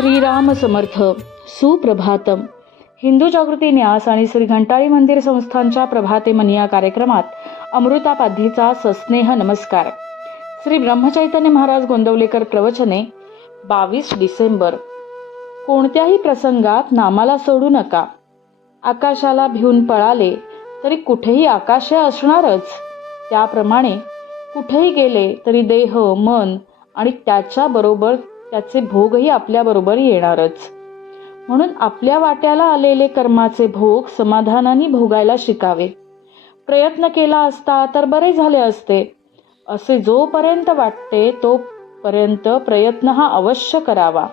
श्रीराम समर्थ. सुप्रभातम. हिंदू जागृती न्यास आणि श्री घंटाळी मंदिर संस्थांच्या प्रभाते मन या कार्यक्रमात अमृतापाध्येचा सस्नेह नमस्कार. श्री ब्रह्मचैतन्य महाराज गोंदवलेकर प्रवचने 22 डिसेंबर. कोणत्याही प्रसंगात नामाला सोडू नका. आकाशाला भिवून पळाले तरी कुठेही आकाश असणारच. त्याप्रमाणे कुठेही गेले तरी देह, मन आणि त्याच्याबरोबर त्याचे भोगही आपल्याबरोबर येणारच. म्हणून आपल्या वाट्याला आलेले कर्माचे भोग समाधानाने भोगायला शिकावे. प्रयत्न केला असता तर बरे झाले असते असे जोपर्यंत वाटते तोपर्यंत प्रयत्न हा अवश्य करावा.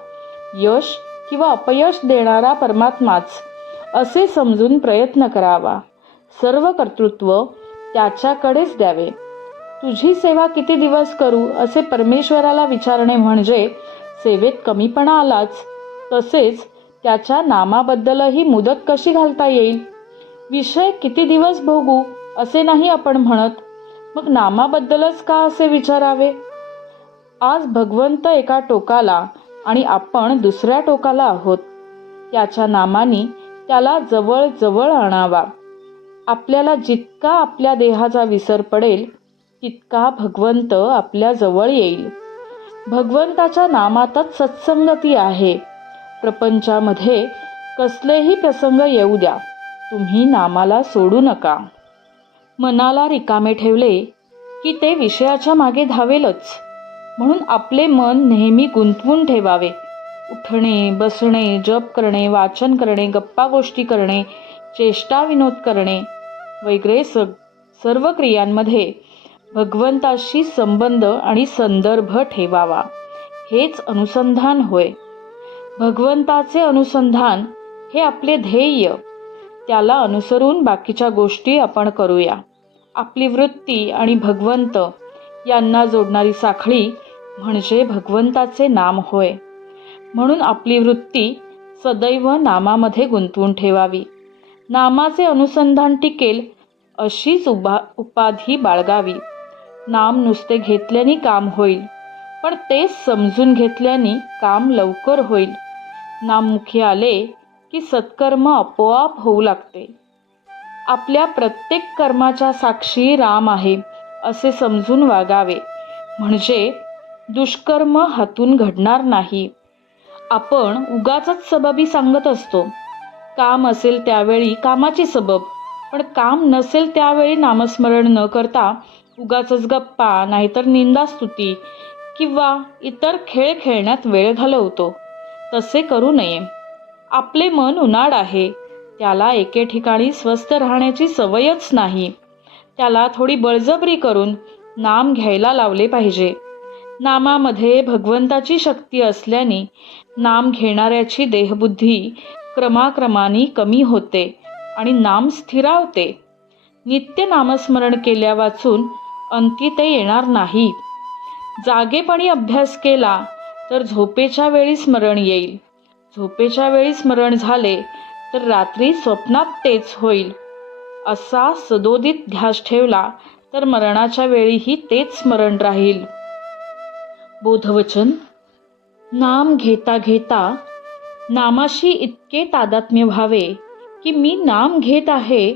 यश किंवा अपयश देणारा परमात्माच असे समजून प्रयत्न करावा. सर्व कर्तृत्व त्याच्याकडेच द्यावे. तुझी सेवा किती दिवस करू असे परमेश्वराला विचारणे म्हणजे सेवेत कमीपणा आलाच. तसेच त्याच्या नामाबद्दलही मुदत कशी घालता येईल. विषय किती दिवस भोगू असे नाही आपण म्हणत, मग नामाबद्दलच का असे विचारावे. आज भगवंत एका टोकाला आणि आपण दुसऱ्या टोकाला आहोत. त्याच्या नामाने त्याला जवळ जवळ आणावा. आपल्याला जितका आपल्या देहाचा विसर पडेल तितका भगवंत आपल्या जवळ येईल. भगवंताच्या नामातच सत्संगती आहे. प्रपंचामध्ये कसलेही प्रसंग येऊ द्या, तुम्ही नामाला सोडू नका. मनाला रिकामे ठेवले की ते विषयाच्या मागे धावेलच. म्हणून आपले मन नेहमी गुंतवून ठेवावे. उठणे, बसणे, जप करणे, वाचन करणे, गप्पा गोष्टी करणे, चेष्टा विनोद करणे वगैरे सर्व क्रियांमध्ये भगवंताशी संबंध आणि संदर्भ ठेवावा. हेच अनुसंधान होय. भगवंताचे अनुसंधान हे आपले ध्येय. त्याला अनुसरून बाकीच्या गोष्टी आपण करूया. आपली वृत्ती आणि भगवंत यांना जोडणारी साखळी म्हणजे भगवंताचे नाम होय. म्हणून आपली वृत्ती सदैव नामामध्ये गुंतवून ठेवावी. नामाचे अनुसंधान टिकेल अशीच उपाधी बाळगावी. नाम नुसते घेतल्याने काम होईल, पण तेच समजून घेतल्याने काम लवकर होईल. नाम मुखी आले की सत्कर्म आपोआप होऊ लागते. आपल्या प्रत्येक कर्माच्या साक्षी राम आहे असे समजून वागावे, म्हणजे दुष्कर्म हातून घडणार नाही. आपण उगाचच सबबी सांगत असतो. काम असेल त्यावेळी कामाची सबब, पण काम नसेल त्यावेळी नामस्मरण न करता उगाचच गप्पा नाहीतर निंदास्तुती किंवा इतर खेळ खेळण्यात वेळ घालवतो. तसे करू नये. आपले मन उनाड आहे. त्याला एके ठिकाणी स्वस्थ राहण्याची सवयच नाही. त्याला थोडी बळजबरी करून नाम घ्यायला लावले पाहिजे. नामामध्ये भगवंताची शक्ती असल्याने नाम घेणाऱ्याची देहबुद्धी क्रमाक्रमाने कमी होते आणि नाम स्थिरावते. नित्य नामस्मरण केल्या वाचून अंती ते येणार नाही. जागेपणी अभ्यास केला तर झोपेच्या वेळी स्मरण येईल. झोपेच्या वेळी स्मरण झाले तर रात्री स्वप्नात तेच होईल. असा सदोदित ध्यास ठेवला तर मरणाच्या वेळीही तेच स्मरण राहील. बोधवचन. नाम घेता घेता नामाशी इतके तादात्म्य व्हावे की मी नाम घेत आहे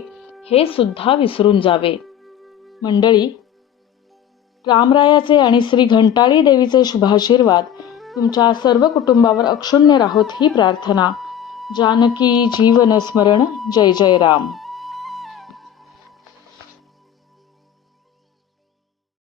हे सुद्धा विसरून जावे. मंडळी, रामरायाचे आणि श्री घंटाळी देवीचे शुभाशीर्वाद तुमच्या सर्व कुटुंबावर अक्षुण्य राहोत ही प्रार्थना. जानकी जीवन स्मरण. जय जय राम.